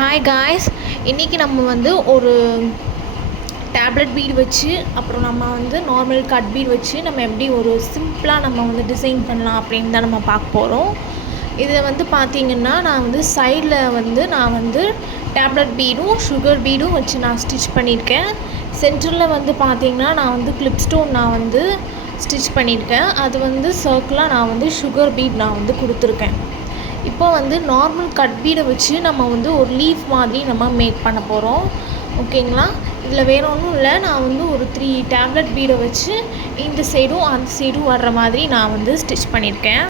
Hi guys, இன்றைக்கி நம்ம வந்து ஒரு டேப்லெட் பீட் வச்சு அப்புறம் நம்ம வந்து நார்மல் கட் பீட் வச்சு நம்ம எப்படி ஒரு சிம்பிளாக நம்ம வந்து டிசைன் பண்ணலாம் அப்படின்னு தான் நம்ம பார்க்க போகிறோம். இதில் வந்து பார்த்திங்கன்னா நான் வந்து சைடில் வந்து நான் வந்து டேப்லெட் பீடும் சுகர் பீடும் வச்சு நான் ஸ்டிச் பண்ணியிருக்கேன். சென்டரில் வந்து பார்த்திங்கன்னா நான் வந்து கிளிப் ஸ்டோன் நான் வந்து ஸ்டிச் பண்ணியிருக்கேன். அது வந்து சர்க்கிளாக நான் வந்து சுகர் பீட் நான் வந்து கொடுத்துருக்கேன். இப்போ வந்து நார்மல் கட் பீடை வச்சு நம்ம வந்து ஒரு லீஃப் மாதிரி நம்ம மேக் பண்ண போகிறோம். ஓகேங்களா? இதில் வேறு ஒன்றும் இல்லை, நான் வந்து ஒரு 3 டேப்லெட் பீடை வச்சு இந்த சைடும் அந்த சைடும் வர்ற மாதிரி நான் வந்து ஸ்டிச் பண்ணியிருக்கேன்.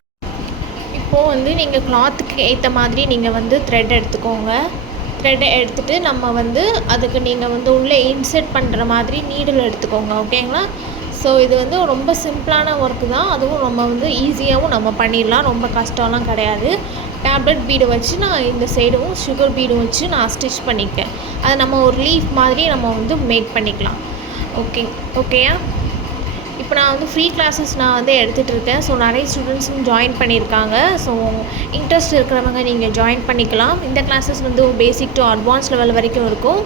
இப்போது வந்து நீங்கள் கிளாத்துக்கு ஏற்ற மாதிரி நீங்கள் வந்து த்ரெட் எடுத்துக்கோங்க. த்ரெட்டை எடுத்துகிட்டு நம்ம வந்து அதுக்கு நீங்கள் வந்து உள்ளே இன்சர்ட் பண்ணுற மாதிரி நீடில் எடுத்துக்கோங்க. ஓகேங்களா? ஸோ இது வந்து ரொம்ப சிம்பிளான ஒர்க்கு தான். அதுவும் நம்ம வந்து ஈஸியாகவும் நம்ம பண்ணிடலாம், ரொம்ப கஷ்டம்லாம் கிடையாது. டேப்லெட் பீடை வச்சு நான் இந்த சைடும் சுகர் பீடும் வச்சு நான் ஸ்டிச் பண்ணியிருக்கேன். அதை நம்ம ஒரு லீஃப் மாதிரி நம்ம வந்து மேக் பண்ணிக்கலாம். ஓகேயா? இப்போ நான் வந்து ஃப்ரீ கிளாஸஸ் நான் வந்து எடுத்துகிட்டு இருக்கேன். ஸோ நிறைய ஸ்டூடெண்ட்ஸும் ஜாயின் பண்ணியிருக்காங்க. ஸோ இன்ட்ரெஸ்ட் இருக்கிறவங்க நீங்கள் ஜாயின் பண்ணிக்கலாம். இந்த கிளாஸஸ் வந்து பேசிக் டு அட்வான்ஸ் லெவல் வரைக்கும் இருக்கும்.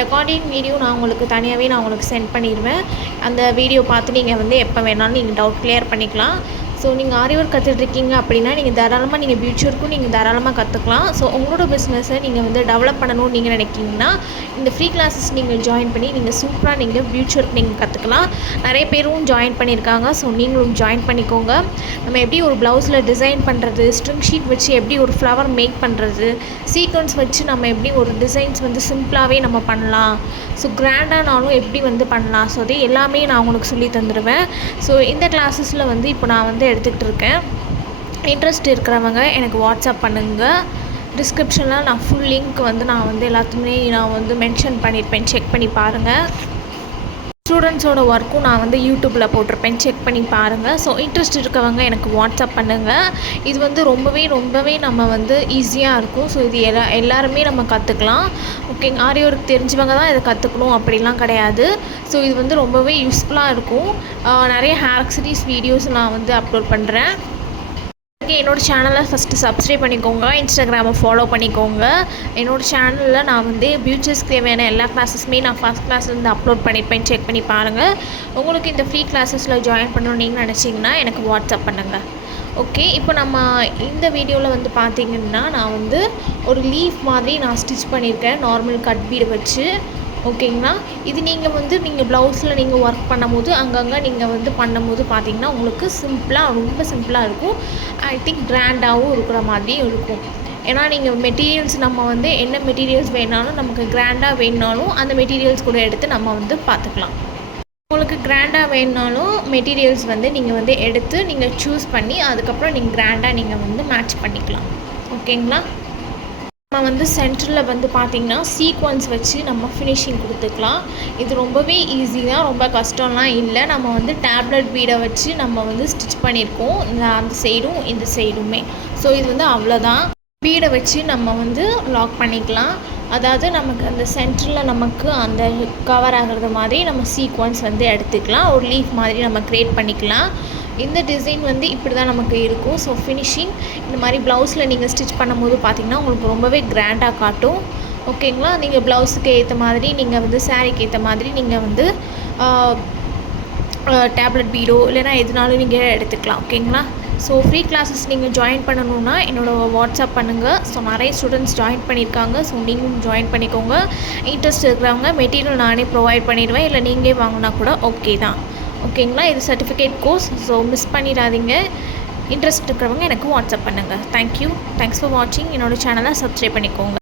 ரெக்கார்டிங் வீடியோ நான் உங்களுக்கு தனியாகவே நான் உங்களுக்கு சென்ட் பண்ணிடுவேன். அந்த வீடியோ பார்த்து நீங்கள் வந்து எப்போ வேணாலும் நீங்கள் டவுட் கிளியர் பண்ணிக்கலாம். ஸோ நீங்கள் ஆரி ஒர்க் கற்றுட்ருக்கீங்க அப்படின்னா நீங்கள் தாராளமாக நீங்கள் ஃபியூச்சருக்கும் நீங்கள் தாராளமாக கற்றுக்கலாம். ஸோ உங்களோட பிஸ்னஸை நீங்கள் வந்து டெவலப் பண்ணணும்னு நீங்கள் நினைக்கிங்கன்னா இந்த ஃப்ரீ கிளாஸஸ் நீங்கள் ஜாயின் பண்ணி நீங்கள் சூப்பராக நீங்கள் ஃபியூச்சருக்கு நீங்கள் கற்றுக்கலாம். நிறைய பேரும் ஜாயின் பண்ணியிருக்காங்க. ஸோ நீங்களும் ஜாயின் பண்ணிக்கோங்க. நம்ம எப்படி ஒரு ப்ளவுஸில் டிசைன் பண்ணுறது, ஸ்ட்ரிங் ஷீட் வச்சு எப்படி ஒரு ஃப்ளவர் மேக் பண்ணுறது, சீக்வன்ஸ் வச்சு நம்ம எப்படி ஒரு டிசைன்ஸ் வந்து சிம்பிளாகவே நம்ம பண்ணலாம், ஸோ கிராண்டானாலும் எப்படி வந்து பண்ணலாம், ஸோ அது எல்லாமே நான் உங்களுக்கு சொல்லி தந்துடுவேன். ஸோ இந்த கிளாஸஸில் வந்து இப்போ நான் வந்து எடுத்துக்கிட்டு இருக்கேன். இன்ட்ரெஸ்ட் இருக்கிறவங்க எனக்கு வாட்ஸ்அப் பண்ணுங்கள். டிஸ்கிரிப்ஷனில் நான் ஃபுல் லிங்க் வந்து நான் வந்து எல்லாத்துக்குமே நான் வந்து மென்ஷன் பண்ணியிருப்பேன். செக் பண்ணி பாருங்கள். ஸ்டூடெண்ட்ஸோட ஒர்க்கும் நான் வந்து யூடியூப்பில் போட்டிருப்பேன், செக் பண்ணி பாருங்கள். ஸோ இன்ட்ரெஸ்ட் இருக்கவங்க எனக்கு வாட்ஸ்அப் பண்ணுங்கள். இது வந்து ரொம்பவே நம்ம வந்து ஈஸியாக இருக்கும். ஸோ இது எல்லாருமே நம்ம கற்றுக்கலாம். ஓகே, ஆரி ஒர்க் தெரிஞ்சவங்க தான் இதை கற்றுக்கணும் அப்படிலாம் கிடையாது. ஸோ இது வந்து ரொம்பவே யூஸ்ஃபுல்லாக இருக்கும். நிறைய ஹேர் அக்சசரிஸ் வீடியோஸ் நான் வந்து அப்லோட் பண்ணுறேன். என்னோடய சேனலை ஃபஸ்ட்டு சப்ஸ்கிரைப் பண்ணிக்கோங்க, இன்ஸ்டாகிராமை ஃபாலோ பண்ணிக்கோங்க. என்னோடய சேனலில் நான் வந்து ஃபியூச்சர்ஸ்க்கு தேவையான எல்லா கிளாஸஸுமே நான் ஃபஸ்ட் கிளாஸ்லேருந்து அப்லோட் பண்ணியிருப்பேன், செக் பண்ணி பாருங்கள். உங்களுக்கு இந்த ஃப்ரீ கிளாஸஸில் ஜாயின் பண்ணணும்னு நீங்கள் நினச்சிங்கன்னா எனக்கு வாட்ஸ்அப் பண்ணுங்கள். ஓகே, இப்போ நம்ம இந்த வீடியோவில் வந்து பார்த்திங்கன்னா நான் வந்து ஒரு லீஃப் மாதிரி நான் ஸ்டிச் பண்ணியிருக்கேன் நார்மல் கட் பீடை வச்சு. ஓகேங்களா? இது நீங்கள் வந்து நீங்கள் ப்ளவுஸில் நீங்கள் ஒர்க் பண்ணும்போது அங்கங்கே நீங்கள் வந்து பண்ணும்போது பார்த்திங்கன்னா உங்களுக்கு ரொம்ப சிம்பிளாக இருக்கும். ஐ திங்க் கிராண்டாகவும் இருக்கிற மாதிரியும் இருக்கும். ஏன்னா நீங்கள் மெட்டீரியல்ஸ் நம்ம வந்து என்ன மெட்டீரியல்ஸ் வேணாலும் நமக்கு கிராண்டாக வேணுனாலும் அந்த மெட்டீரியல்ஸ் கூட எடுத்து நம்ம வந்து பார்த்துக்கலாம். உங்களுக்கு கிராண்டாக வேணுனாலும் மெட்டீரியல்ஸ் வந்து நீங்கள் வந்து எடுத்து நீங்கள் சூஸ் பண்ணி அதுக்கப்புறம் நீங்கள் கிராண்டாக நீங்கள் வந்து மேட்ச் பண்ணிக்கலாம். ஓகேங்களா? நம்ம வந்து சென்டரில் வந்து பார்த்திங்கன்னா சீக்வன்ஸ் வச்சு நம்ம ஃபினிஷிங் கொடுத்துக்கலாம். இது ரொம்பவே ஈஸி தான், ரொம்ப கஷ்டம்லாம் இல்லை. நம்ம வந்து டேப்லெட் பீடை வச்சு நம்ம வந்து ஸ்டிச் பண்ணியிருக்கோம், அந்த சைடும் இந்த சைடுமே. ஸோ இது வந்து அவ்வளோதான். பீடை வச்சு நம்ம வந்து லாக் பண்ணிக்கலாம். அதாவது நமக்கு அந்த சென்டரில் நமக்கு அந்த கவர் ஆகிறது மாதிரி நம்ம சீக்வன்ஸ் வந்து எடுத்துக்கலாம். ஒரு லீஃப் மாதிரி நம்ம க்ரியேட் பண்ணிக்கலாம். இந்த டிசைன் வந்து இப்படி தான் நமக்கு இருக்கும். ஸோ ஃபினிஷிங் இந்த மாதிரி ப்ளவுஸில் நீங்கள் ஸ்டிச் பண்ணும்போது பார்த்திங்கன்னா உங்களுக்கு ரொம்பவே கிராண்டாக காட்டும். ஓகேங்களா? நீங்கள் ப்ளவுஸுக்கு ஏற்ற மாதிரி நீங்கள் வந்து சாரீக்கு ஏற்ற மாதிரி நீங்கள் வந்து டேப்லெட் பீடோ இல்லைனா எதுனாலும் நீங்கள் எடுத்துக்கலாம். ஓகேங்களா? ஸோ ஃப்ரீ கிளாஸஸ் நீங்கள் ஜாயின் பண்ணணுன்னா என்னோடய வாட்ஸ்அப் பண்ணுங்கள். ஸோ நிறைய ஸ்டூடெண்ட்ஸ் ஜாயின் பண்ணியிருக்காங்க. ஸோ நீங்களும் ஜாயின் பண்ணிக்கோங்க. இன்ட்ரெஸ்ட் இருக்கிறவங்க மெட்டீரியல் நானே ப்ரொவைட் பண்ணிடுவேன், இல்லை நீங்களே வாங்கினா கூட ஓகே தான். ஓகேங்களா? இது சர்டிஃபிகேட் கோர்ஸ். ஸோ மிஸ் பண்ணிடாதீங்க. இன்ட்ரெஸ்ட் இருக்கிறவங்க எனக்கு வாட்ஸ்அப் பண்ணுங்கள். தேங்க்யூ. தேங்க்ஸ் ஃபார் வாட்சிங். என்னோடய சேனலை சப்ஸ்கிரைப் பண்ணிக்கோங்க.